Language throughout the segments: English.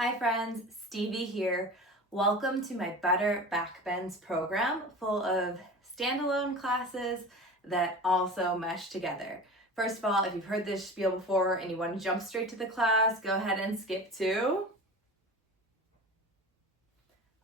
Hi friends, Stevie here. Welcome to my Better Backbends program full of standalone classes that also mesh together. First of all, if you've heard this spiel before and you want to jump straight to the class, go ahead and skip to.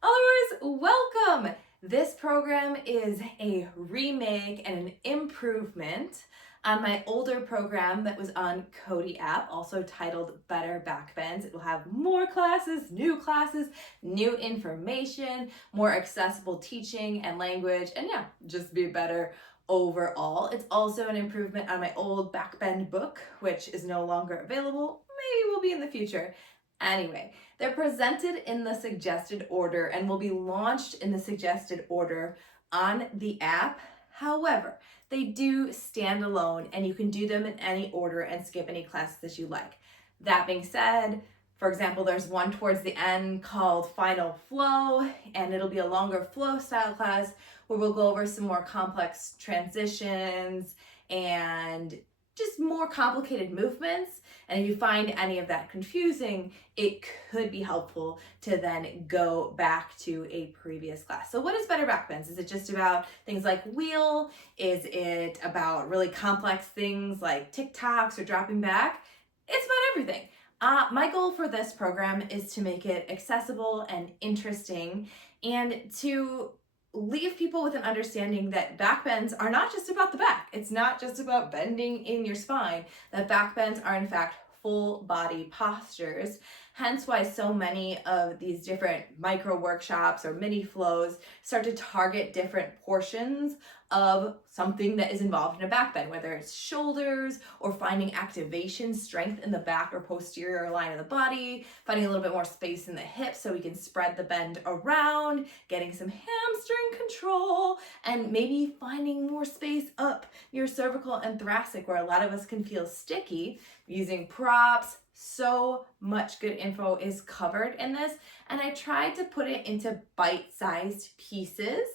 Otherwise, welcome! This program is a remake and an improvement on my older program that was on Cody app, also titled Better Backbends. It will have more classes, new information, more accessible teaching and language, and yeah, just be better overall. It's also an improvement on my old Backbend book, which is no longer available. Maybe will be in the future. Anyway, they're presented in the suggested order and will be launched in the suggested order on the app. However, they do stand alone and you can do them in any order and skip any classes that you like. That being said, for example, there's one towards the end called Final Flow, and it'll be a longer flow style class where we'll go over some more complex transitions and just more complicated movements. And if you find any of that confusing, it could be helpful to then go back to a previous class. So what is Better Backbends? Is it just about things like wheel? Is it about really complex things like TikToks or dropping back? It's about everything. My goal for this program is to make it accessible and interesting and to leave people with an understanding that back bends are not just about the back. It's not just about bending in your spine, that back bends are in fact full body postures. Hence why so many of these different micro workshops or mini flows start to target different portions of something that is involved in a back bend, whether it's shoulders or finding activation, strength in the back or posterior line of the body, finding a little bit more space in the hips so we can spread the bend around, getting some hamstring control, and maybe finding more space up your cervical and thoracic where a lot of us can feel sticky using props. So much good info is covered in this, and I tried to put it into bite-sized pieces,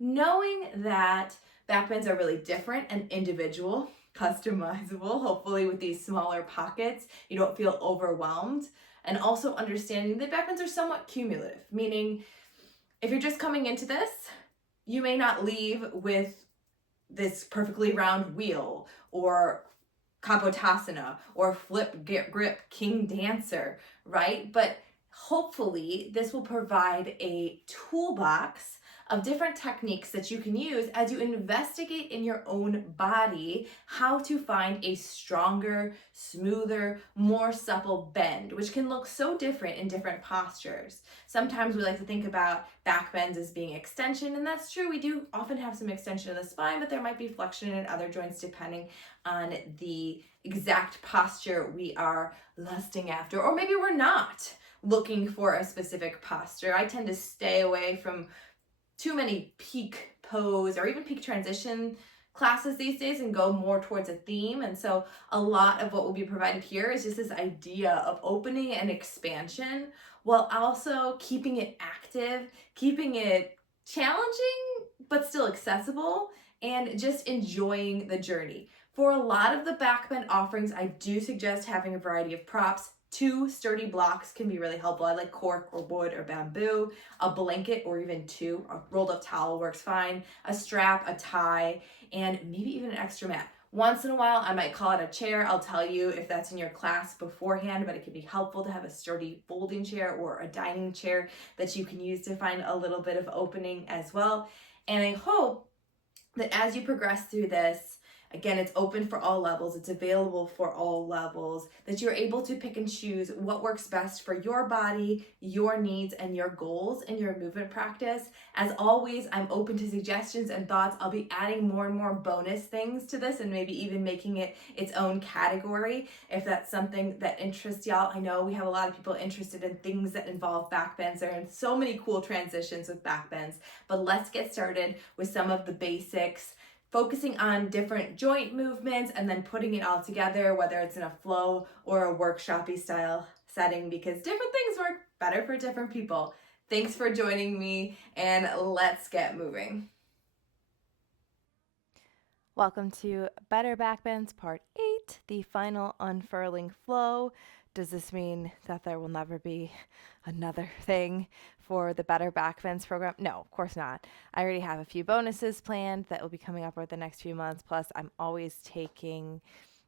knowing that back bends are really different and individual, customizable. Hopefully with these smaller pockets, you don't feel overwhelmed, and also understanding that back bends are somewhat cumulative, meaning if you're just coming into this, you may not leave with this perfectly round wheel or Kapotasana or flip grip king dancer, right? But hopefully this will provide a toolbox of different techniques that you can use as you investigate in your own body how to find a stronger, smoother, more supple bend, which can look so different in different postures. Sometimes we like to think about back bends as being extension, and that's true. We do often have some extension of the spine, but there might be flexion in other joints depending on the exact posture we are lusting after, or maybe we're not looking for a specific posture. I tend to stay away from too many peak pose or even peak transition classes these days and go more towards a theme. And so a lot of what will be provided here is just this idea of opening and expansion while also keeping it active, keeping it challenging, but still accessible, and just enjoying the journey. For a lot of the back bend offerings, I do suggest having a variety of props. 2 sturdy blocks can be really helpful. I like cork or wood or bamboo, a blanket or even 2, a rolled up towel works fine, a strap, a tie, and maybe even an extra mat. Once in a while, I might call it a chair. I'll tell you if that's in your class beforehand, but it can be helpful to have a sturdy folding chair or a dining chair that you can use to find a little bit of opening as well. And I hope that as you progress through this, again, it's open for all levels, it's available for all levels, that you're able to pick and choose what works best for your body, your needs, and your goals in your movement practice. As always, I'm open to suggestions and thoughts. I'll be adding more and more bonus things to this and maybe even making it its own category if that's something that interests y'all. I know we have a lot of people interested in things that involve back bends. There are so many cool transitions with back bends, but let's get started with some of the basics, focusing on different joint movements and then putting it all together, whether it's in a flow or a workshop-y style setting, because different things work better for different people. Thanks for joining me, and let's get moving. Welcome to Better Backbends Part 8, the final unfurling flow. Does this mean that there will never be another thing for the Better Backbends program? No, of course not. I already have a few bonuses planned that will be coming up over the next few months. Plus, I'm always taking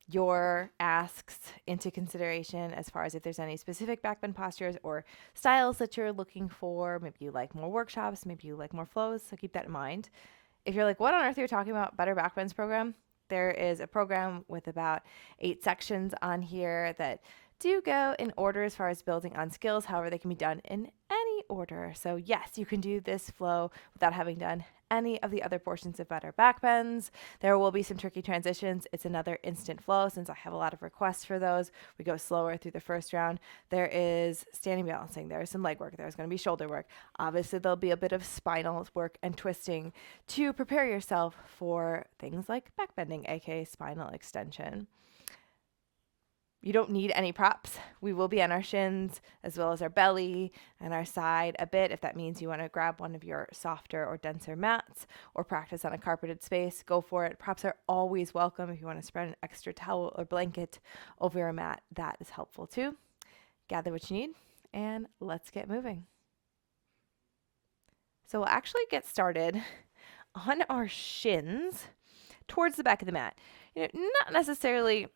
your asks into consideration as far as if there's any specific backbend postures or styles that you're looking for. Maybe you like more workshops, maybe you like more flows, so keep that in mind. If you're like, what on earth are you talking about, Better Backbends program? There is a program with about 8 sections on here that do go in order as far as building on skills. However, they can be done in any order. So yes, you can do this flow without having done any of the other portions of Better Backbends. There will be some tricky transitions. It's another instant flow since I have a lot of requests for those. We go slower through the first round. There is standing balancing. There is some leg work. There's going to be shoulder work. Obviously, there'll be a bit of spinal work and twisting to prepare yourself for things like backbending, aka spinal extension. You don't need any props. We will be on our shins as well as our belly and our side a bit. If that means you want to grab one of your softer or denser mats or practice on a carpeted space, go for it. Props are always welcome. If you want to spread an extra towel or blanket over your mat, that is helpful too. Gather what you need and let's get moving. So we'll actually get started on our shins towards the back of the mat. Not necessarily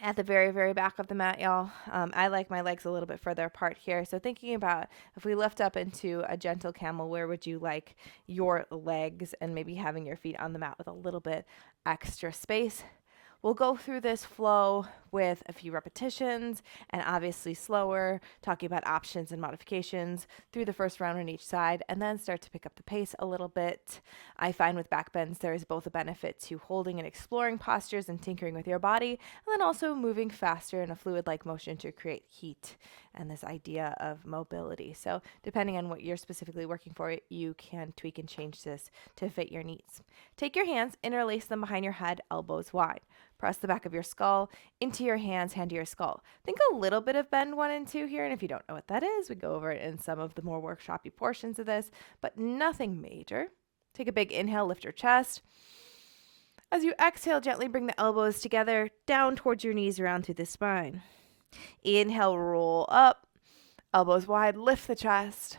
at the very, very back of the mat, y'all. I like my legs a little bit further apart here. So thinking about if we lift up into a gentle camel, where would you like your legs, and maybe having your feet on the mat with a little bit extra space? We'll go through this flow with a few repetitions and obviously slower, talking about options and modifications through the first round on each side, and then start to pick up the pace a little bit. I find with backbends there is both a benefit to holding and exploring postures and tinkering with your body, and then also moving faster in a fluid-like motion to create heat and this idea of mobility. So depending on what you're specifically working for, you can tweak and change this to fit your needs. Take your hands, interlace them behind your head, elbows wide. Press the back of your skull into your hands, hand to your skull. Think a little bit of bend 1 and 2 here, and if you don't know what that is, we go over it in some of the more workshopy portions of this, but nothing major. Take a big inhale, lift your chest. As you exhale, gently bring the elbows together, down towards your knees, around through the spine. Inhale, roll up, elbows wide, lift the chest.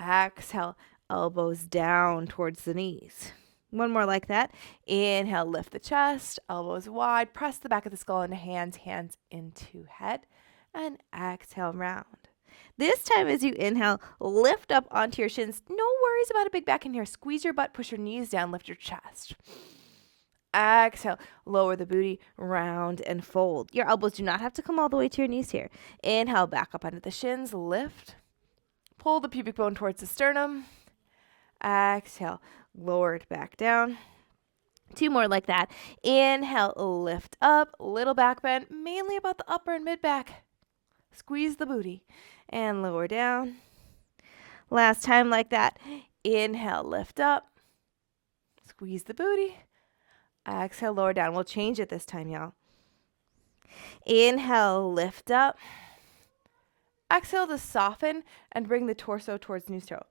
Exhale, elbows down towards the knees. One more like that. Inhale, lift the chest, elbows wide, press the back of the skull into hands, hands into head, and exhale, round. This time as you inhale, lift up onto your shins. No worries about a big back in here. Squeeze your butt, push your knees down, lift your chest. Exhale, lower the booty, round and fold. Your elbows do not have to come all the way to your knees here. Inhale, back up onto the shins, lift. Pull the pubic bone towards the sternum. Exhale, lowered back down. 2 more like that. Inhale, lift up, little back bend, mainly about the upper and mid back. Squeeze the booty and lower down. Last time like that. Inhale, lift up, squeeze the booty. Exhale, lower down. We'll change it this time, y'all. Inhale, lift up. Exhale to soften and bring the torso towards neutral.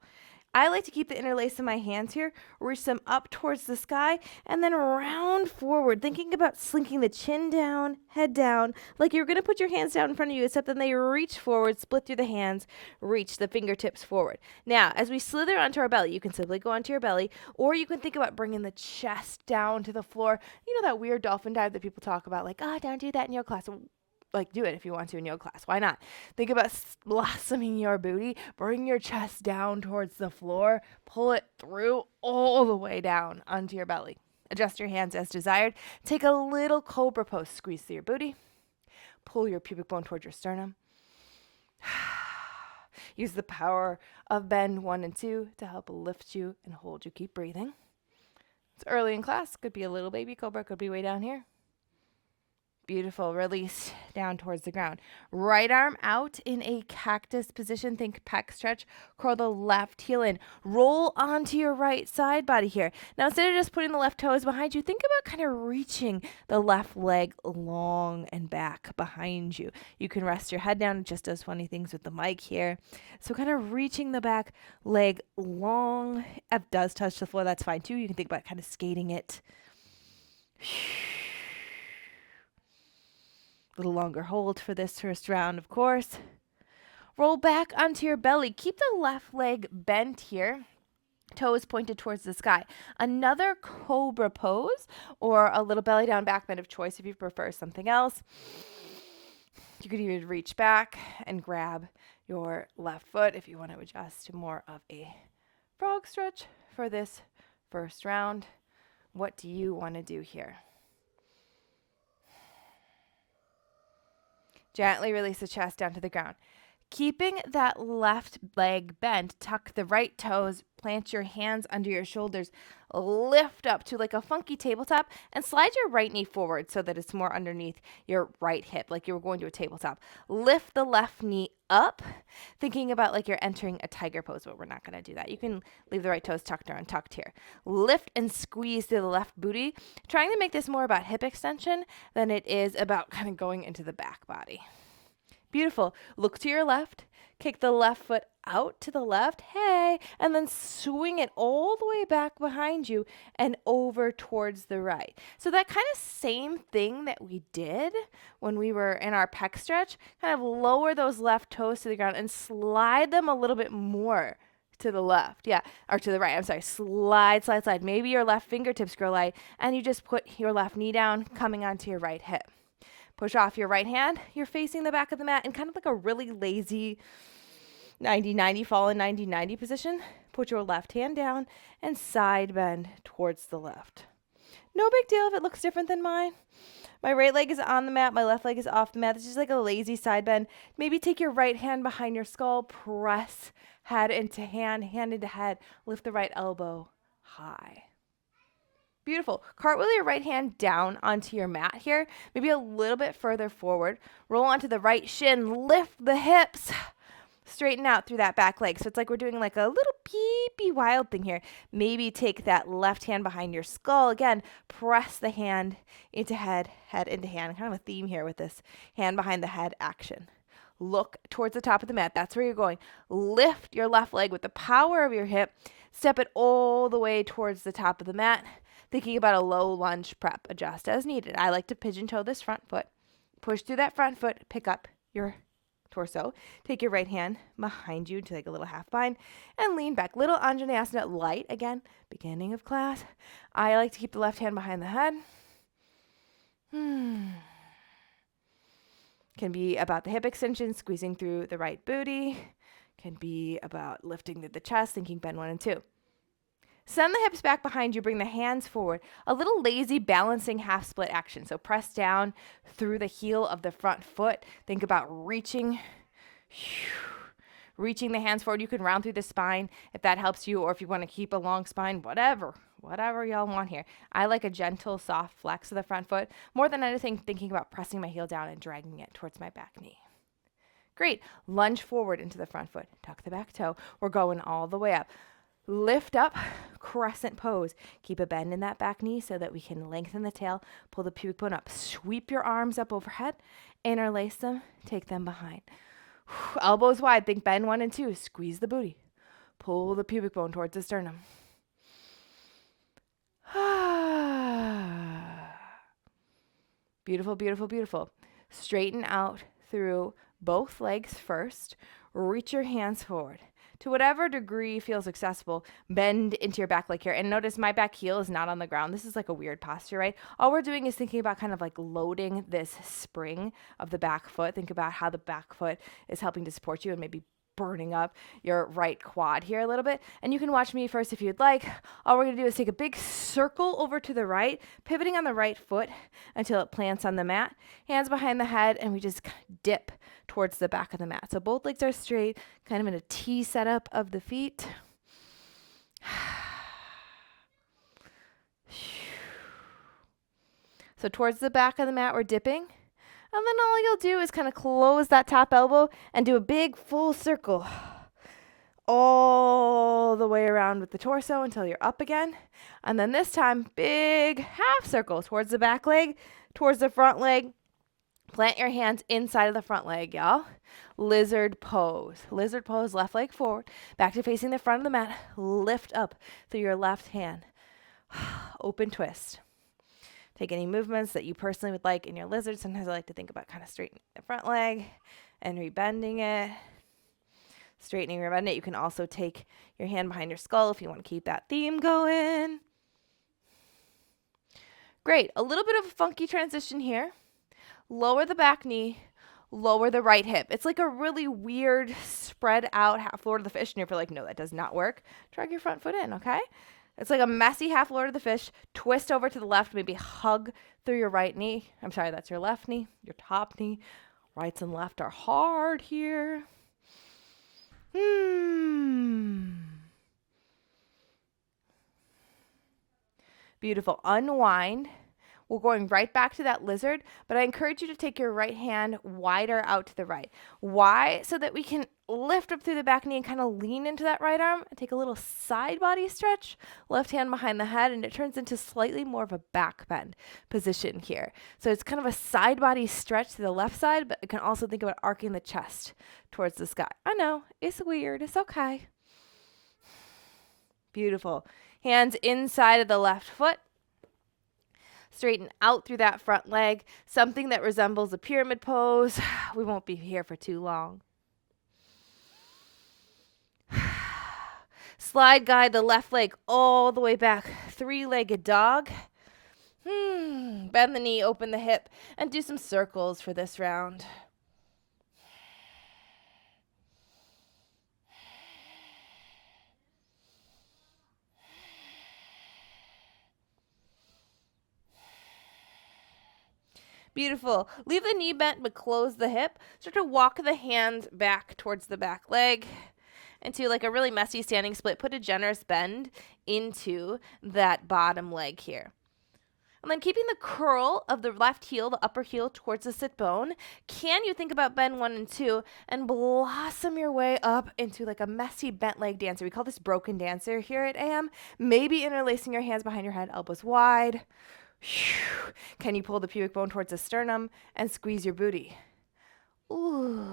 I like to keep the interlace in my hands here, reach them up towards the sky, and then round forward, thinking about slinking the chin down, head down, like you're going to put your hands down in front of you, except then they reach forward, split through the hands, reach the fingertips forward. Now, as we slither onto our belly, you can simply go onto your belly, or you can think about bringing the chest down to the floor. You know that weird dolphin dive that people talk about, like, don't do that in yoga class. Like, do it if you want to in yoga class. Why not? Think about blossoming your booty. Bring your chest down towards the floor. Pull it through all the way down onto your belly. Adjust your hands as desired. Take a little cobra pose. Squeeze through your booty. Pull your pubic bone towards your sternum. Use the power of bend 1 and 2 to help lift you and hold you. Keep breathing. It's early in class. Could be a little baby cobra. Could be way down here. Beautiful. Release down towards the ground. Right arm out in a cactus position. Think pec stretch. Curl the left heel in. Roll onto your right side body here. Now, instead of just putting the left toes behind you, think about kind of reaching the left leg long and back behind you. You can rest your head down. It just does funny things with the mic here. So kind of reaching the back leg long. If it does touch the floor, that's fine too. You can think about kind of skating it. Little longer hold for this first round, of course. Roll back onto your belly. Keep the left leg bent here. Toes pointed towards the sky. Another cobra pose or a little belly down back bend of choice if you prefer something else. You could even reach back and grab your left foot if you want to adjust to more of a frog stretch for this first round. What do you want to do here? Gently release the chest down to the ground. Keeping that left leg bent, tuck the right toes, plant your hands under your shoulders, lift up to like a funky tabletop, and slide your right knee forward so that it's more underneath your right hip, like you were going to a tabletop. Lift the left knee up, thinking about like you're entering a tiger pose, but we're not going to do that. You can leave the right toes tucked or untucked here. Lift and squeeze through the left booty, trying to make this more about hip extension than it is about kind of going into the back body. Beautiful. Look to your left. Kick the left foot out to the left. Hey. And then swing it all the way back behind you and over towards the right. So that kind of same thing that we did when we were in our pec stretch, kind of lower those left toes to the ground and slide them a little bit more to the left. Yeah. Or to the right. I'm sorry. Slide, slide, slide. Maybe your left fingertips grow light and you just put your left knee down, coming onto your right hip. Push off your right hand. You're facing the back of the mat in kind of like a really lazy 90-90 fallen 90-90 position. Put your left hand down and side bend towards the left. No big deal if it looks different than mine. My right leg is on the mat. My left leg is off the mat. It's just like a lazy side bend. Maybe take your right hand behind your skull. Press head into hand, hand into head. Lift the right elbow high. Beautiful. Cartwheel your right hand down onto your mat here, maybe a little bit further forward. Roll onto the right shin, lift the hips, straighten out through that back leg. So it's like we're doing like a little peepee wild thing here. Maybe take that left hand behind your skull. Again, press the hand into head, head into hand. Kind of a theme here with this hand behind the head action. Look towards the top of the mat. That's where you're going. Lift your left leg with the power of your hip. Step it all the way towards the top of the mat. Thinking about a low lunge prep, adjust as needed. I like to pigeon toe this front foot. Push through that front foot, pick up your torso. Take your right hand behind you to like a little half bind and lean back. Little Anjaneyasana light, again, beginning of class. I like to keep the left hand behind the head. Can be about the hip extension, squeezing through the right booty. Can be about lifting through the chest, thinking bend 1 and 2. Send the hips back behind you, bring the hands forward. A little lazy balancing half split action. So press down through the heel of the front foot. Think about reaching the hands forward. You can round through the spine if that helps you, or if you want to keep a long spine, whatever y'all want here. I like a gentle, soft flex of the front foot. More than anything, thinking about pressing my heel down and dragging it towards my back knee. Great. Lunge forward into the front foot. Tuck the back toe. We're going all the way up. Lift up, crescent pose. Keep a bend in that back knee so that we can lengthen the tail. Pull the pubic bone up. Sweep your arms up overhead. Interlace them. Take them behind. Elbows wide. Think bend 1 and 2. Squeeze the booty. Pull the pubic bone towards the sternum. Beautiful, beautiful, beautiful. Straighten out through both legs first. Reach your hands forward. To whatever degree feels accessible, bend into your back leg here. And notice my back heel is not on the ground. This is like a weird posture, right? All we're doing is thinking about kind of like loading this spring of the back foot. Think about how the back foot is helping to support you and maybe burning up your right quad here a little bit. And you can watch me first if you'd like. All we're going to do is take a big circle over to the right, pivoting on the right foot until it plants on the mat. Hands behind the head, and we just dip towards the back of the mat. So both legs are straight, kind of in a T setup of the feet. So towards the back of the mat, we're dipping. And then all you'll do is kind of close that top elbow and do a big full circle all the way around with the torso until you're up again. And then this time, big half circle towards the back leg, towards the front leg. Plant your hands inside of the front leg, y'all. Lizard pose. Lizard pose, left leg forward. Back to facing the front of the mat. Lift up through your left hand. Open twist. Take any movements that you personally would like in your lizard. Sometimes I like to think about kind of straightening the front leg and rebending it. Straightening, rebend it. You can also take your hand behind your skull if you want to keep that theme going. Great. A little bit of a funky transition here. Lower the back knee, lower the right hip. It's like a really weird spread out half Lord of the Fish, and you're like, no, that does not work. Drag your front foot in, okay? It's like a messy half Lord of the Fish. Twist over to the left, maybe hug through your right knee. I'm sorry, that's your left knee, your top knee. Rights and left are hard here. Beautiful. Unwind. We're going right back to that lizard, but I encourage you to take your right hand wider out to the right. Why? So that we can lift up through the back knee and kind of lean into that right arm and take a little side body stretch, left hand behind the head, and it turns into slightly more of a back bend position here. So it's kind of a side body stretch to the left side, but you can also think about arcing the chest towards the sky. I know, it's weird. It's okay. Beautiful. Hands inside of the left foot. Straighten out through that front leg, something that resembles a pyramid pose. We won't be here for too long. Slide guide the left leg all the way back, three-legged dog. Bend the knee, open the hip, and do some circles for this round. Beautiful. Leave the knee bent, but close the hip. Start to walk the hand back towards the back leg into like a really messy standing split. Put a generous bend into that bottom leg here. And then keeping the curl of the left heel, the upper heel, towards the sit bone, can you think about bend 1 and 2 and blossom your way up into like a messy bent leg dancer? We call this broken dancer here at AM. Maybe interlacing your hands behind your head, elbows wide. Can you pull the pubic bone towards the sternum and squeeze your booty? Ooh.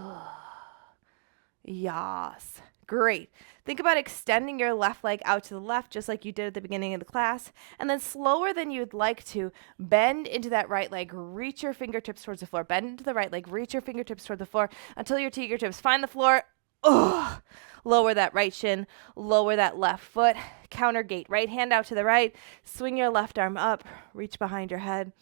Yes. Great. Think about extending your left leg out to the left, just like you did at the beginning of the class. And then slower than you'd like to, bend into that right leg. Reach your fingertips towards the floor. Bend into the right leg. Reach your fingertips toward the floor until your fingertips find the floor. Ugh. Lower that right shin. Lower that left foot. Counter gate. Right hand out to the right. Swing your left arm up. Reach behind your head.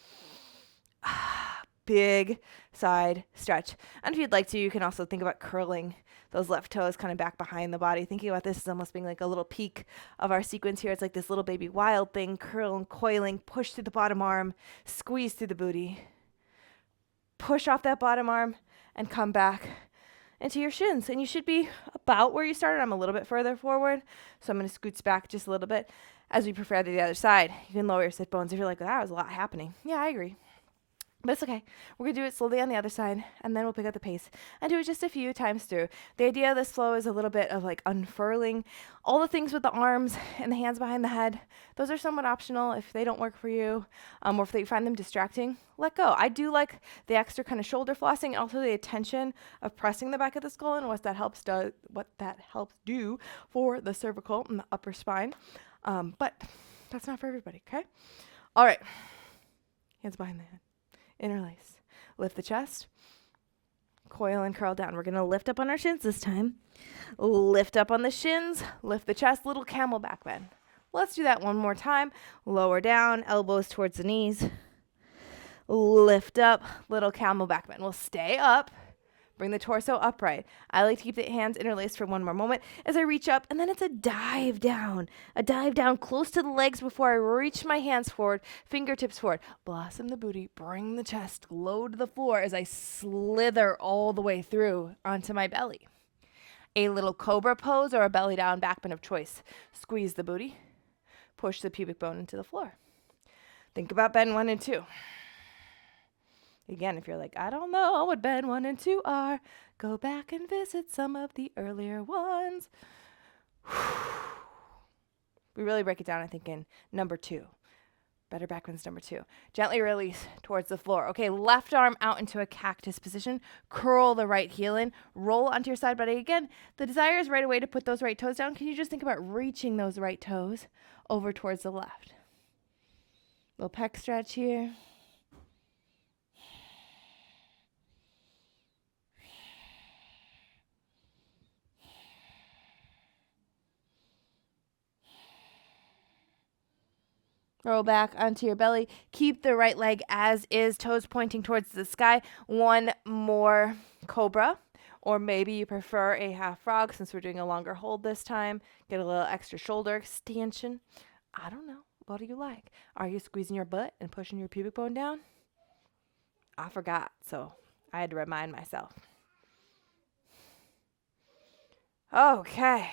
Big side stretch. And if you'd like to, you can also think about curling those left toes kind of back behind the body. Thinking about this as almost being like a little peak of our sequence here. It's like this little baby wild thing, curling, coiling, push through the bottom arm, squeeze through the booty. Push off that bottom arm and come back into your shins. And you should be about where you started. I'm a little bit further forward, so I'm going to scooch back just a little bit as we prepare to the other side. You can lower your sit bones if you're like, that was a lot happening. Yeah, I agree. But it's okay. We're going to do it slowly on the other side, and then we'll pick up the pace and do it just a few times through. The idea of this flow is a little bit of like unfurling. All the things with the arms and the hands behind the head, those are somewhat optional if they don't work for you, or if they find them distracting, let go. I do like the extra kind of shoulder flossing and also the attention of pressing the back of the skull and what that helps do for the cervical and the upper spine. But that's not for everybody, okay? All right. Hands behind the head. Interlace. Lift the chest. Coil and curl down. We're going to lift up on our shins this time. Lift up on the shins. Lift the chest. Little camel back bend. Let's do that one more time. Lower down. Elbows towards the knees. Lift up. Little camel back bend. We'll stay up. Bring the torso upright. I like to keep the hands interlaced for one more moment as I reach up, and then it's a dive down. A dive down close to the legs before I reach my hands forward, fingertips forward. Blossom the booty, bring the chest low to the floor as I slither all the way through onto my belly. A little cobra pose or a belly down back bend of choice. Squeeze the booty, push the pubic bone into the floor. Think about bend 1 and 2. Again, if you're like, I don't know what bend 1 and 2 are, go back and visit some of the earlier ones. We really break it down, I think, in number 2. Better back bends number 2. Gently release towards the floor. Okay, left arm out into a cactus position. Curl the right heel in. Roll onto your side body. Again, the desire is right away to put those right toes down. Can you just think about reaching those right toes over towards the left? Little pec stretch here. Roll back onto your belly. Keep the right leg as is, toes pointing towards the sky. One more cobra, or maybe you prefer a half frog since we're doing a longer hold this time. Get a little extra shoulder extension. I don't know. What do you like? Are you squeezing your butt and pushing your pubic bone down? I forgot, so I had to remind myself. Okay.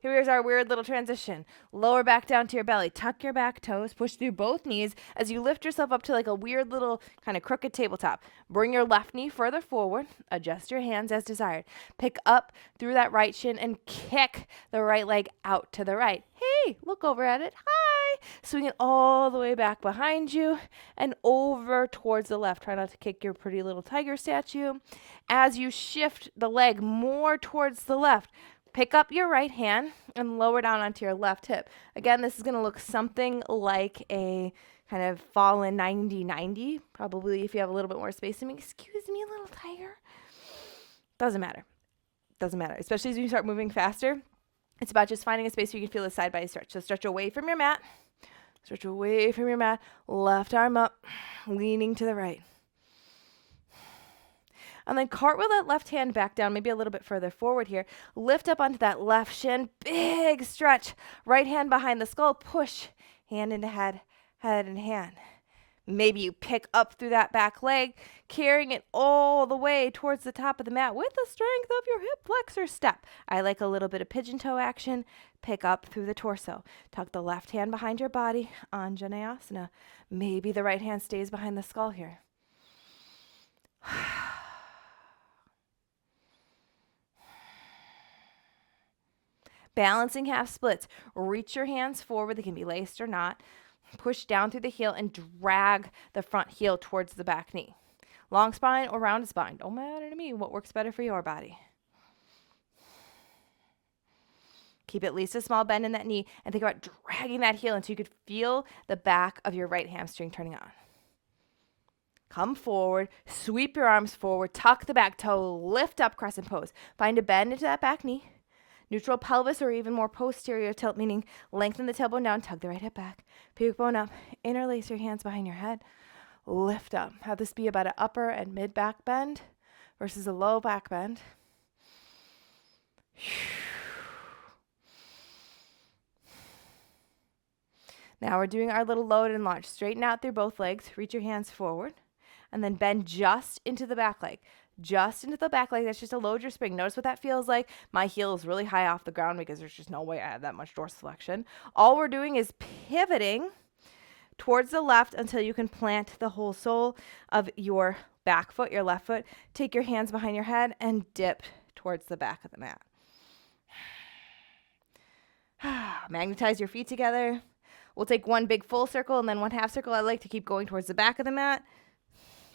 Here's our weird little transition. Lower back down to your belly. Tuck your back toes. Push through both knees as you lift yourself up to like a weird little kind of crooked tabletop. Bring your left knee further forward. Adjust your hands as desired. Pick up through that right shin and kick the right leg out to the right. Hey, look over at it. Hi. Swing it all the way back behind you and over towards the left. Try not to kick your pretty little tiger statue. As you shift the leg more towards the left, pick up your right hand and lower down onto your left hip. Again, this is going to look something like a kind of fallen 90-90. Probably if you have a little bit more space. Excuse me, little tiger. Doesn't matter. Doesn't matter. Especially as you start moving faster. It's about just finding a space where you can feel the side body stretch. So stretch away from your mat. Stretch away from your mat. Left arm up. Leaning to the right. And then cartwheel that left hand back down, maybe a little bit further forward here. Lift up onto that left shin. Big stretch. Right hand behind the skull. Push. Hand into head. Head and hand. Maybe you pick up through that back leg, carrying it all the way towards the top of the mat with the strength of your hip flexor step. I like a little bit of pigeon toe action. Pick up through the torso. Tuck the left hand behind your body. Anjaneyasana. Maybe the right hand stays behind the skull here. Balancing half splits. Reach your hands forward. They can be laced or not. Push down through the heel and drag the front heel towards the back knee. Long spine or rounded spine. Don't matter to me. What works better for your body? Keep at least a small bend in that knee and think about dragging that heel until you could feel the back of your right hamstring turning on. Come forward, sweep your arms forward, tuck the back toe, lift up crescent pose. Find a bend into that back knee. Neutral pelvis or even more posterior tilt, meaning lengthen the tailbone down, tug the right hip back, pubic bone up, interlace your hands behind your head, lift up. Have this be about an upper and mid back bend versus a low back bend. Now we're doing our little load and launch. Straighten out through both legs, reach your hands forward, and then bend just into the back leg. Just into the back leg. That's just a load your spring. Notice what that feels like. My heel is really high off the ground because there's just no way I have that much dorsiflexion. All we're doing is pivoting towards the left until you can plant the whole sole of your back foot, your left foot. Take your hands behind your head and dip towards the back of the mat. Magnetize your feet together. We'll take one big full circle and then one half circle. I like to keep going towards the back of the mat,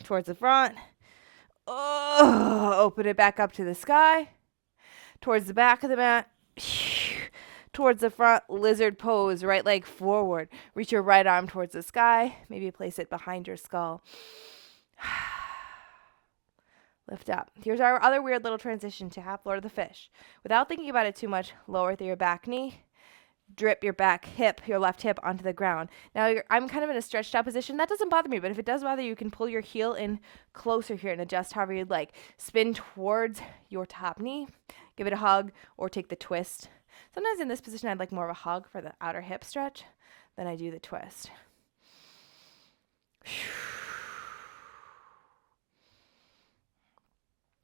towards the front. Oh, open it back up to the sky, towards the back of the mat, towards the front, lizard pose, right leg forward. Reach your right arm towards the sky, maybe place it behind your skull. Lift up. Here's our other weird little transition to half Lord of the Fish. Without thinking about it too much, lower through your back knee, drip your back hip, your left hip onto the ground. Now I'm kind of in a stretched out position. That doesn't bother me, but if it does bother you, you can pull your heel in closer here and adjust however you'd like. Spin towards your top knee, give it a hug, or take the twist. Sometimes in this position, I'd like more of a hug for the outer hip stretch than I do the twist.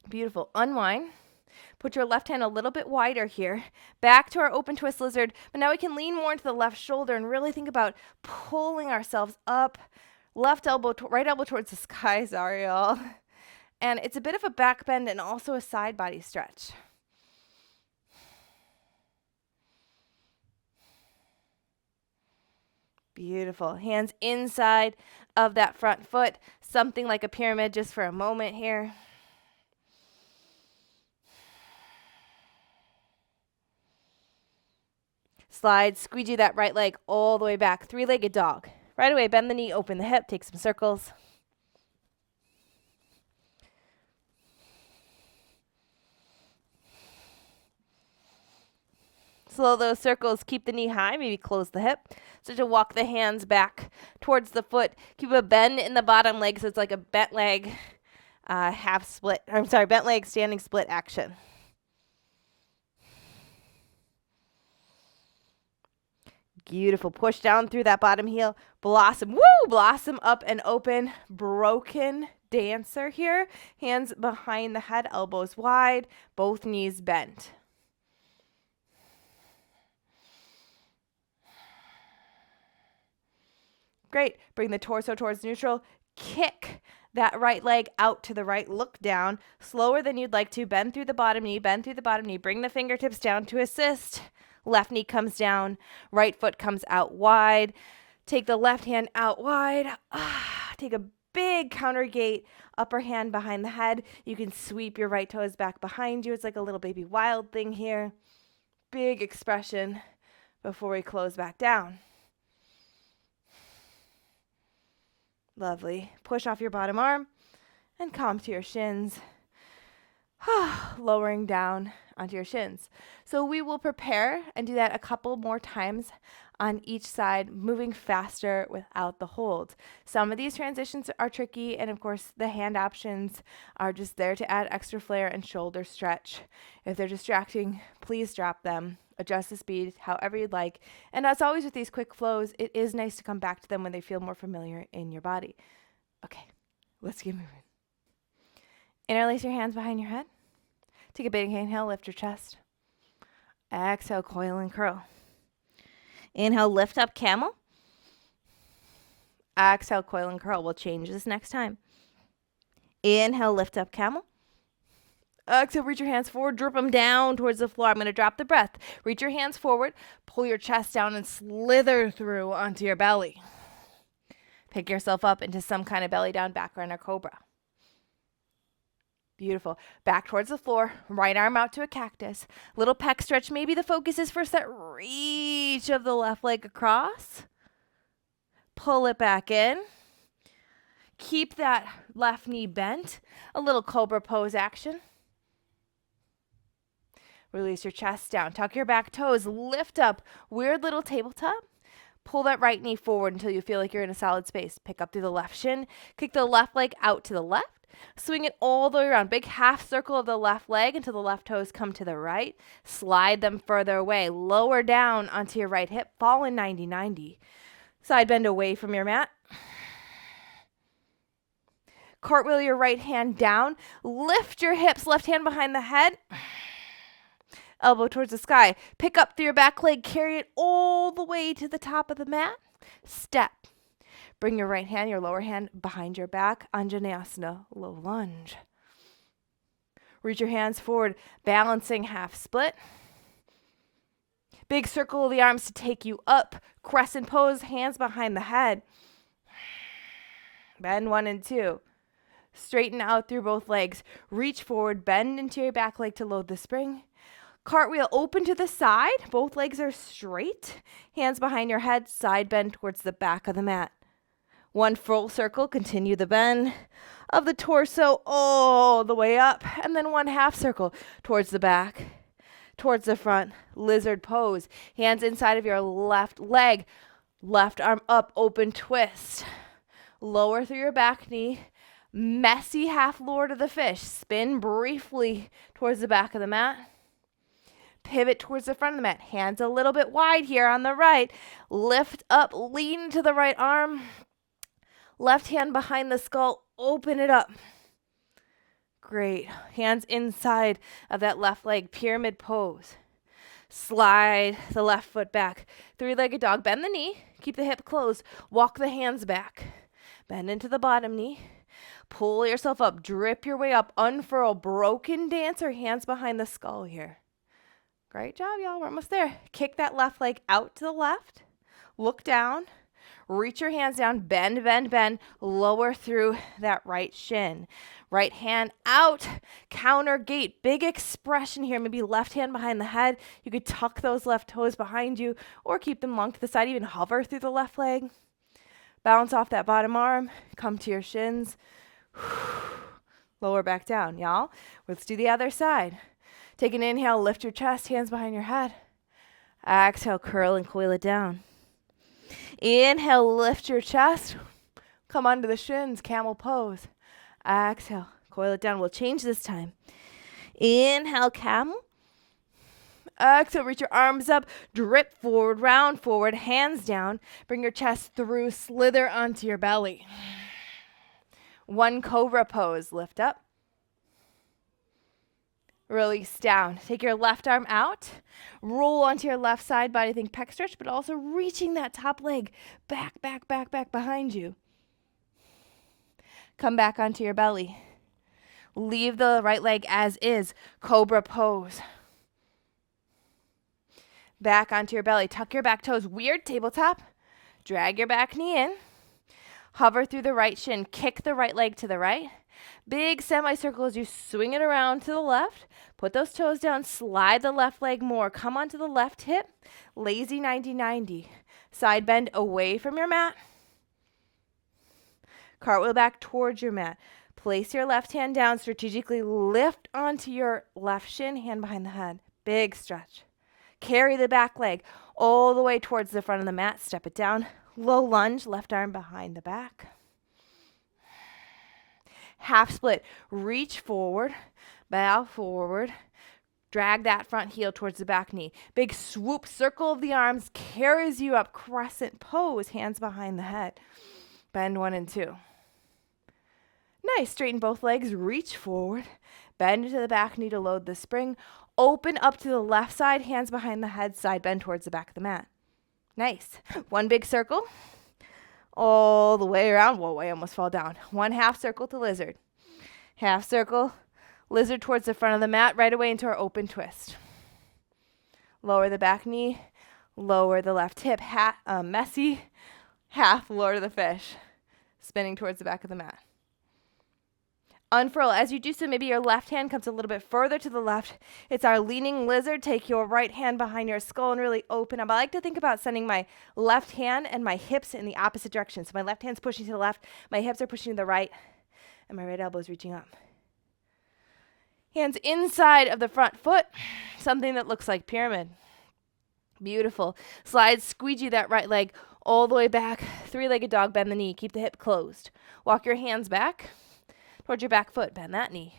Beautiful. Unwind. Put your left hand a little bit wider here. Back to our open twist lizard. But now we can lean more into the left shoulder and really think about pulling ourselves up. Left elbow, right elbow towards the sky. Sorry, y'all. And it's a bit of a back bend and also a side body stretch. Beautiful. Hands inside of that front foot. Something like a pyramid just for a moment here. Slide, squeegee that right leg all the way back. Three-legged dog. Right away, bend the knee, open the hip, take some circles. Slow those circles, keep the knee high, maybe close the hip. Start to walk the hands back towards the foot. Keep a bend in the bottom leg so it's like a bent leg bent leg standing split action. Beautiful. Push down through that bottom heel. Blossom. Woo! Blossom up and open. Broken dancer here. Hands behind the head, elbows wide, both knees bent. Great. Bring the torso towards neutral. Kick that right leg out to the right. Look down. Slower than you'd like to. Bend through the bottom knee. Bend through the bottom knee. Bring the fingertips down to assist. Left knee comes down. Right foot comes out wide. Take the left hand out wide. Take a big counter gate. Upper hand behind the head. You can sweep your right toes back behind you. It's like a little baby wild thing here. Big expression before we close back down. Lovely. Push off your bottom arm and come to your shins. Lowering down onto your shins. So we will prepare and do that a couple more times on each side, moving faster without the hold. Some of these transitions are tricky, and of course the hand options are just there to add extra flair and shoulder stretch. If they're distracting, please drop them. Adjust the speed however you'd like. And as always with these quick flows, it is nice to come back to them when they feel more familiar in your body. Okay, let's get moving. Interlace your hands behind your head. Take a big inhale, lift your chest. Exhale, coil and curl. Inhale, lift up camel. Exhale, coil and curl. We'll change this next time. Inhale, lift up camel. Exhale, reach your hands forward, drip them down towards the floor. I'm going to drop the breath. Reach your hands forward, pull your chest down and slither through onto your belly. Pick yourself up into some kind of belly down back runner cobra. Beautiful. Back towards the floor, right arm out to a cactus. Little pec stretch. Maybe the focus is first that reach of the left leg across. Pull it back in. Keep that left knee bent. A little cobra pose action. Release your chest down. Tuck your back toes. Lift up. Weird little tabletop. Pull that right knee forward until you feel like you're in a solid space. Pick up through the left shin. Kick the left leg out to the left. Swing it all the way around. Big half circle of the left leg until the left toes come to the right. Slide them further away. Lower down onto your right hip. Fall in 90-90. Side bend away from your mat. Cartwheel your right hand down. Lift your hips. Left hand behind the head. Elbow towards the sky. Pick up through your back leg. Carry it all the way to the top of the mat. Step. Bring your right hand, your lower hand behind your back. Anjaneyasana, low lunge. Reach your hands forward, balancing half split. Big circle of the arms to take you up. Crescent pose, hands behind the head. Bend 1 and 2. Straighten out through both legs. Reach forward, bend into your back leg to load the spring. Cartwheel open to the side. Both legs are straight. Hands behind your head, side bend towards the back of the mat. 1 full circle, continue the bend of the torso all the way up. And then 1 half circle towards the back, towards the front. Lizard pose. Hands inside of your left leg. Left arm up, open twist. Lower through your back knee. Messy half Lord of the Fish. Spin briefly towards the back of the mat. Pivot towards the front of the mat. Hands a little bit wide here on the right. Lift up, lean to the right arm. Left hand behind the skull. Open it up. Great. Hands inside of that left leg. Pyramid pose. Slide the left foot back. 3-legged dog. Bend the knee. Keep the hip closed. Walk the hands back. Bend into the bottom knee. Pull yourself up. Drip your way up. Unfurl. Broken dancer. Hands behind the skull here. Great job, y'all. We're almost there. Kick that left leg out to the left. Look down. Reach your hands down. Bend, bend, bend. Lower through that right shin. Right hand out. Counter gate. Big expression here. Maybe left hand behind the head. You could tuck those left toes behind you or keep them long to the side. Even hover through the left leg. Bounce off that bottom arm. Come to your shins. Lower back down, y'all. Let's do the other side. Take an inhale, lift your chest, hands behind your head. Exhale, curl and coil it down. Inhale, lift your chest. Come onto the shins, camel pose. Exhale, coil it down. We'll change this time. Inhale, camel. Exhale, reach your arms up, drip forward, round forward, hands down. Bring your chest through, slither onto your belly. One cobra pose, lift up. Release down. Take your left arm out. Roll onto your left side body. Think pec stretch, but also reaching that top leg back, back, back, back behind you. Come back onto your belly. Leave the right leg as is. Cobra pose. Back onto your belly. Tuck your back toes. Weird tabletop. Drag your back knee in. Hover through the right shin. Kick the right leg to the right. Big semicircle as you swing it around to the left. Put those toes down. Slide the left leg more. Come onto the left hip. Lazy 90-90. Side bend away from your mat. Cartwheel back towards your mat. Place your left hand down. Strategically lift onto your left shin. Hand behind the head. Big stretch. Carry the back leg all the way towards the front of the mat. Step it down. Low lunge. Left arm behind the back. Half split. Reach forward. Bow forward. Drag that front heel towards the back knee. Big swoop. Circle of the arms carries you up. Crescent pose. Hands behind the head. Bend 1 and 2. Nice. Straighten both legs. Reach forward. Bend to the back knee to load the spring. Open up to the left side. Hands behind the head. Side bend towards the back of the mat. Nice. One big circle. All the way around. Whoa, I almost fall down. One half circle to lizard. Half circle. Lizard towards the front of the mat. Right away into our open twist. Lower the back knee. Lower the left hip. Messy. Half Lord of the Fish. Spinning towards the back of the mat. Unfurl. As you do so, maybe your left hand comes a little bit further to the left. It's our leaning lizard. Take your right hand behind your skull and really open up. I like to think about sending my left hand and my hips in the opposite direction. So my left hand's pushing to the left, my hips are pushing to the right, and my right elbow is reaching up. Hands inside of the front foot, something that looks like pyramid. Beautiful. Slide, squeegee that right leg all the way back. Three-legged dog, bend the knee. Keep the hip closed. Walk your hands back towards your back foot. Bend that knee.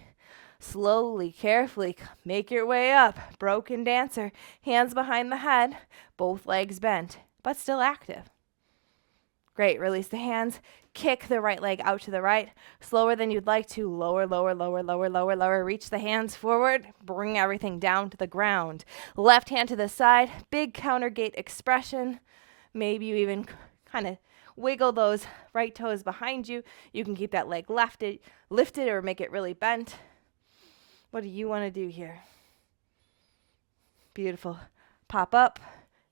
Slowly, carefully, make your way up. Broken dancer. Hands behind the head. Both legs bent, but still active. Great. Release the hands. Kick the right leg out to the right. Slower than you'd like to. Lower, lower, lower, lower, lower, lower. Reach the hands forward. Bring everything down to the ground. Left hand to the side. Big counter gate expression. Maybe you even kind of wiggle those right toes behind you. You can keep that leg lifted, or make it really bent. What do you want to do here? Beautiful. Pop up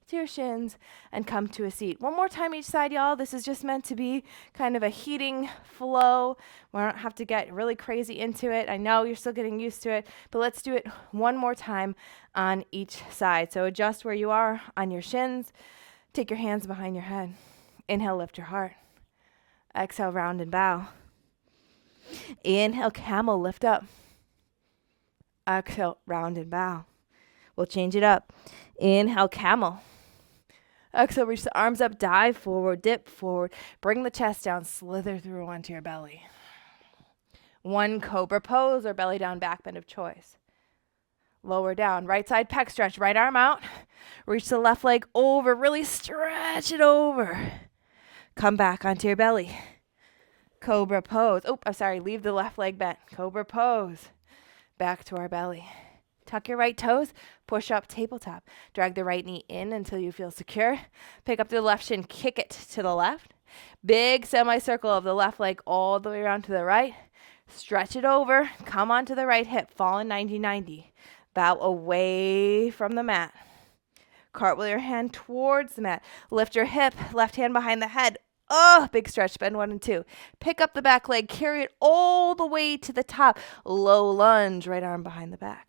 to your shins and come to a seat. One more time each side, y'all. This is just meant to be kind of a heating flow. We don't have to get really crazy into it. I know you're still getting used to it, but let's do it one more time on each side. So adjust where you are on your shins. Take your hands behind your head. Inhale, lift your heart. Exhale, round and bow. Inhale, camel, lift up. Exhale, round and bow. We'll change it up. Inhale, camel. Exhale, reach the arms up, dive forward, dip forward. Bring the chest down, slither through onto your belly. One cobra pose or belly down back bend of choice. Lower down, right side pec stretch, right arm out. Reach the left leg over, really stretch it over. Come back onto your belly. Cobra pose. Oh, I'm sorry, leave the left leg bent. Cobra pose. Back to our belly. Tuck your right toes, push up tabletop. Drag the right knee in until you feel secure. Pick up the left shin, kick it to the left. Big semicircle of the left leg all the way around to the right. Stretch it over, come onto the right hip, fall in 90-90. Bow away from the mat. Cartwheel your hand towards the mat. Lift your hip, left hand behind the head. Oh, big stretch, bend 1 and 2. Pick up the back leg, carry it all the way to the top. Low lunge, right arm behind the back.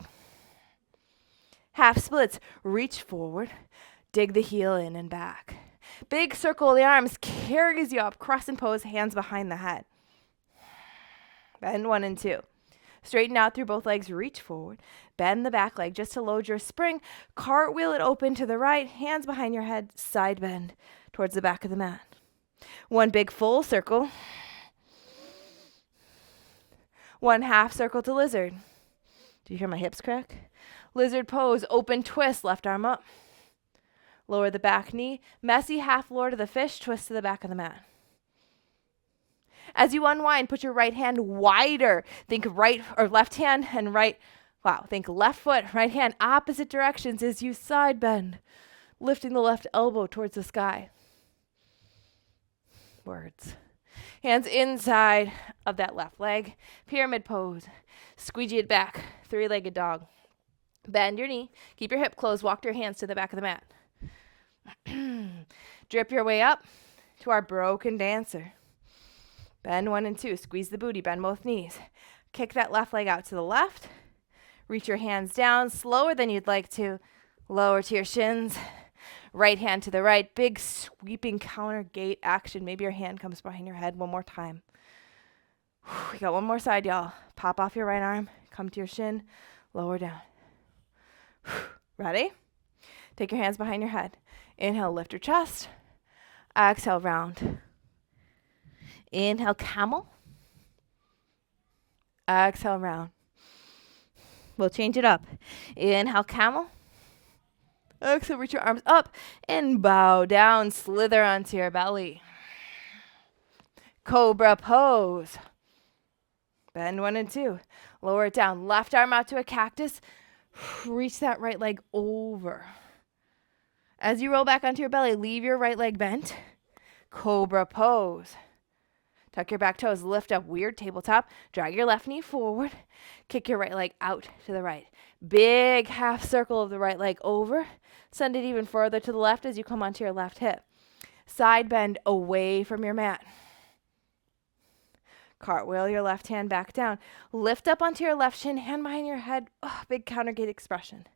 Half splits, reach forward, dig the heel in and back. Big circle of the arms carries you up. Crescent pose, hands behind the head. Bend 1 and 2. Straighten out through both legs, reach forward. Bend the back leg just to load your spring. Cartwheel it open to the right, hands behind your head, side bend towards the back of the mat. 1 big full circle. 1 half circle to lizard. Do you hear my hips crack? Lizard pose, open twist, left arm up. Lower the back knee, messy half lower to the fish, twist to the back of the mat. As you unwind, put your right hand wider. Think right or left hand and right. Wow, think left foot, right hand, opposite directions as you side bend, lifting the left elbow towards the sky. Words. Hands inside of that left leg. Pyramid pose. Squeegee it back. 3-legged dog. Bend your knee. Keep your hip closed. Walk your hands to the back of the mat. Drip your way up to our broken dancer. Bend 1 and 2. Squeeze the booty. Bend both knees. Kick that left leg out to the left. Reach your hands down slower than you'd like to. Lower to your shins. Right hand to the right. Big sweeping counter gate action. Maybe your hand comes behind your head one more time. We got one more side, y'all. Pop off your right arm. Come to your shin. Lower down. Ready? Take your hands behind your head. Inhale, lift your chest. Exhale, round. Inhale, camel. Exhale, round. We'll change it up. Inhale, camel. Exhale, reach your arms up and bow down. Slither onto your belly. Cobra pose. Bend 1 and 2. Lower it down. Left arm out to a cactus. Reach that right leg over. As you roll back onto your belly, leave your right leg bent. Cobra pose. Tuck your back toes. Lift up, weird tabletop. Drag your left knee forward. Kick your right leg out to the right. Big half circle of the right leg over. Send it even further to the left as you come onto your left hip. Side bend away from your mat. Cartwheel your left hand back down. Lift up onto your left shin, hand behind your head. Oh, big counter gate expression.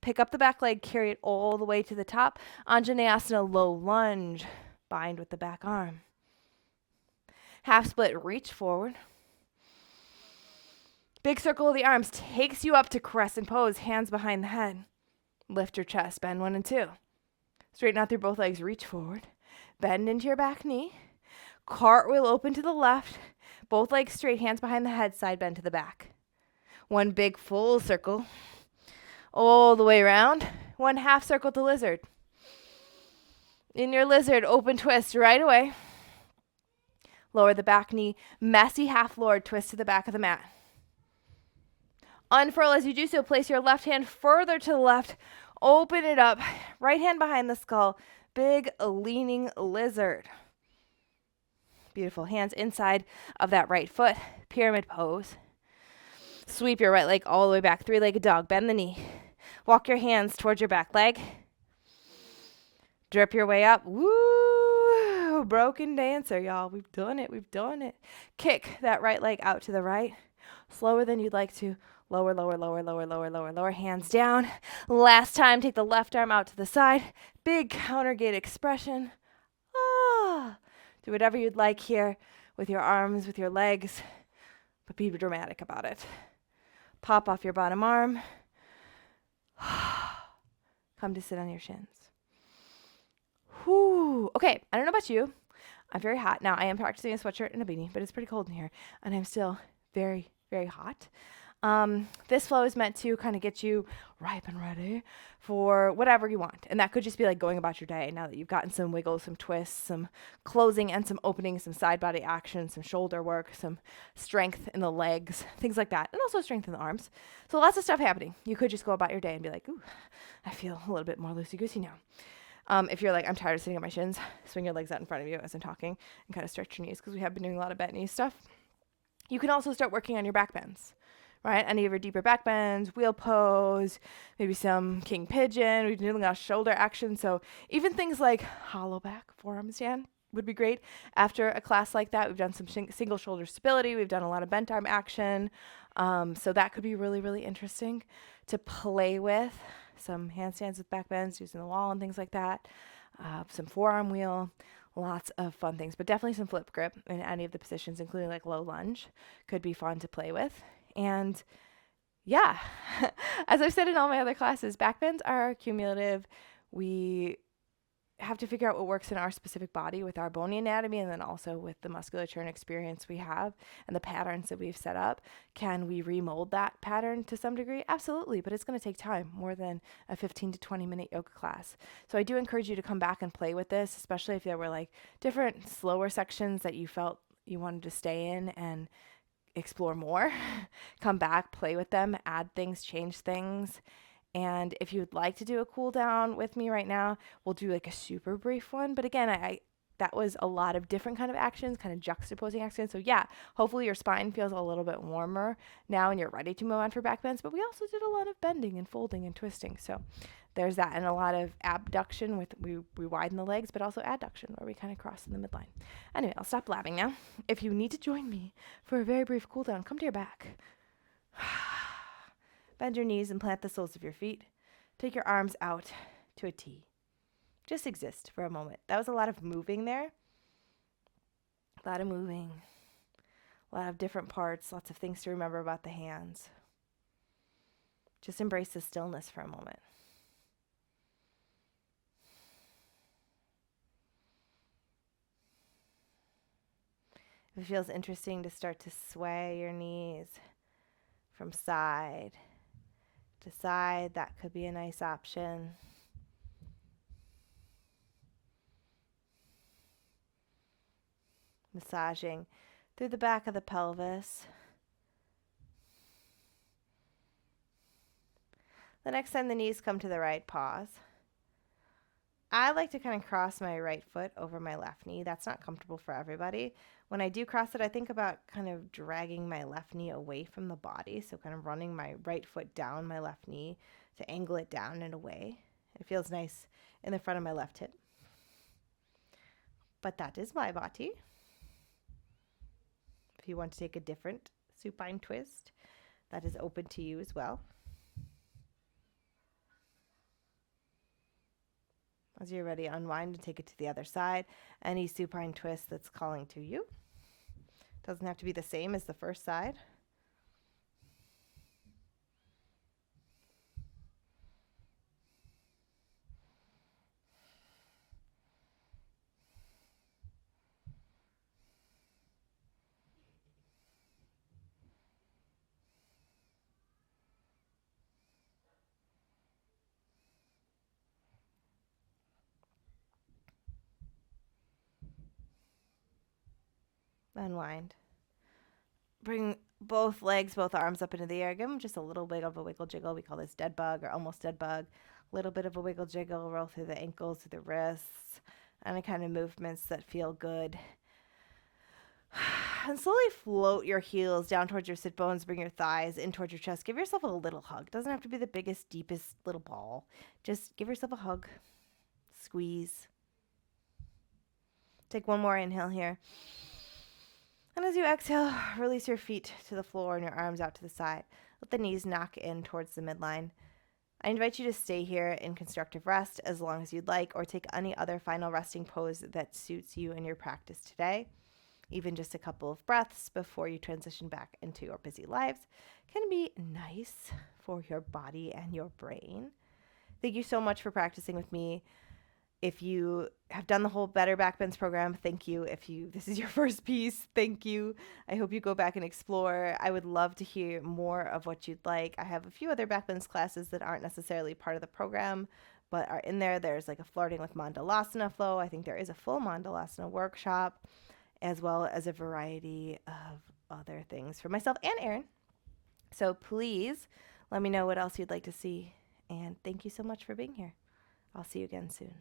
Pick up the back leg, carry it all the way to the top. Anjaneyasana, low lunge. Bind with the back arm. Half split, reach forward. Big circle of the arms takes you up to crescent pose, hands behind the head. Lift your chest, bend 1 and 2. Straighten out through both legs, reach forward. Bend into your back knee. Cartwheel open to the left. Both legs straight, hands behind the head, side bend to the back. 1 big full circle. All the way around. 1 half circle to lizard. In your lizard, open twist right away. Lower the back knee, messy half lowered, twist to the back of the mat. Unfurl as you do so, place your left hand further to the left, open it up, right hand behind the skull, big leaning lizard. Beautiful, hands inside of that right foot, pyramid pose. Sweep your right leg all the way back, 3-legged dog, bend the knee. Walk your hands towards your back leg. Drip your way up, woo, broken dancer, y'all. We've done it, we've done it. Kick that right leg out to the right, slower than you'd like to. Lower, lower, lower, lower, lower, lower, lower, hands down. Last time, take the left arm out to the side. Big counter gate expression. Ah. Do whatever you'd like here with your arms, with your legs, but be dramatic about it. Pop off your bottom arm. Come to sit on your shins. Whew. Okay, I don't know about you. I'm very hot. Now, I am practicing a sweatshirt and a beanie, but it's pretty cold in here, and I'm still very, very hot. This flow is meant to kind of get you ripe and ready for whatever you want. And that could just be like going about your day now that you've gotten some wiggles, some twists, some closing and some opening, some side body action, some shoulder work, some strength in the legs, things like that. And also strength in the arms. So lots of stuff happening. You could just go about your day and be like, ooh, I feel a little bit more loosey-goosey now. If you're like, I'm tired of sitting on my shins, swing your legs out in front of you as I'm talking and kind of stretch your knees because we have been doing a lot of bent knee stuff. You can also start working on your back bends. Right, any of your deeper back bends, wheel pose, maybe some king pigeon. We've been doing a lot of shoulder action, so even things like hollow back, forearm stand would be great. After a class like that, we've done some single shoulder stability. We've done a lot of bent arm action, so that could be really, really interesting to play with. Some handstands with back bends, using the wall and things like that. some forearm wheel, lots of fun things, but definitely some flip grip in any of the positions, including like low lunge, could be fun to play with. And yeah, as I've said in all my other classes, backbends are cumulative. We have to figure out what works in our specific body with our bony anatomy, and then also with the musculature and experience we have and the patterns that we've set up. Can we remold that pattern to some degree? Absolutely, but it's going to take time, more than a 15 to 20-minute yoga class. So I do encourage you to come back and play with this, especially if there were like different slower sections that you felt you wanted to stay in and explore more. Come back, play with them, add things, change things. And if you would like to do a cool down with me right now, we'll do like a super brief one. But again, I that was a lot of different kind of actions, kind of juxtaposing actions. So yeah, hopefully your spine feels a little bit warmer now and you're ready to move on for back bends. But we also did a lot of bending and folding and twisting. So there's that, and a lot of abduction with we widen the legs, but also adduction where we kind of cross in the midline. Anyway, I'll stop blabbing now. If you need to join me for a very brief cool down, come to your back. Bend your knees and plant the soles of your feet. Take your arms out to a T. Just exist for a moment. That was a lot of moving there. A lot of moving. A lot of different parts. Lots of things to remember about the hands. Just embrace the stillness for a moment. If it feels interesting to start to sway your knees from side to side, that could be a nice option. Massaging through the back of the pelvis. The next time the knees come to the right, pause. I like to kind of cross my right foot over my left knee. That's not comfortable for everybody. When I do cross it, I think about kind of dragging my left knee away from the body. So kind of running my right foot down my left knee to angle it down and away. It feels nice in the front of my left hip. But that is my body. If you want to take a different supine twist, that is open to you as well. As you're ready, unwind and take it to the other side. Any supine twist that's calling to you. Doesn't have to be the same as the first side. Unwind. Bring both legs, both arms up into the air. Give them just a little bit of a wiggle jiggle. We call this dead bug or almost dead bug. A little bit of a wiggle jiggle. Roll through the ankles, through the wrists. Any kind of movements that feel good. And slowly float your heels down towards your sit bones. Bring your thighs in towards your chest. Give yourself a little hug. Doesn't have to be the biggest, deepest little ball. Just give yourself a hug. Squeeze. Take one more inhale here. And as you exhale, release your feet to the floor and your arms out to the side. Let the knees knock in towards the midline. I invite you to stay here in constructive rest as long as you'd like, or take any other final resting pose that suits you in your practice today. Even just a couple of breaths before you transition back into your busy lives can be nice for your body and your brain. Thank you so much for practicing with me. If you have done the whole Better Backbends program, thank you. If this is your first piece, thank you. I hope you go back and explore. I would love to hear more of what you'd like. I have a few other backbends classes that aren't necessarily part of the program, but are in there. There's like a flirting with Mandalasana flow. I think there is a full Mandalasana workshop, as well as a variety of other things for myself and Erin. So please let me know what else you'd like to see. And thank you so much for being here. I'll see you again soon.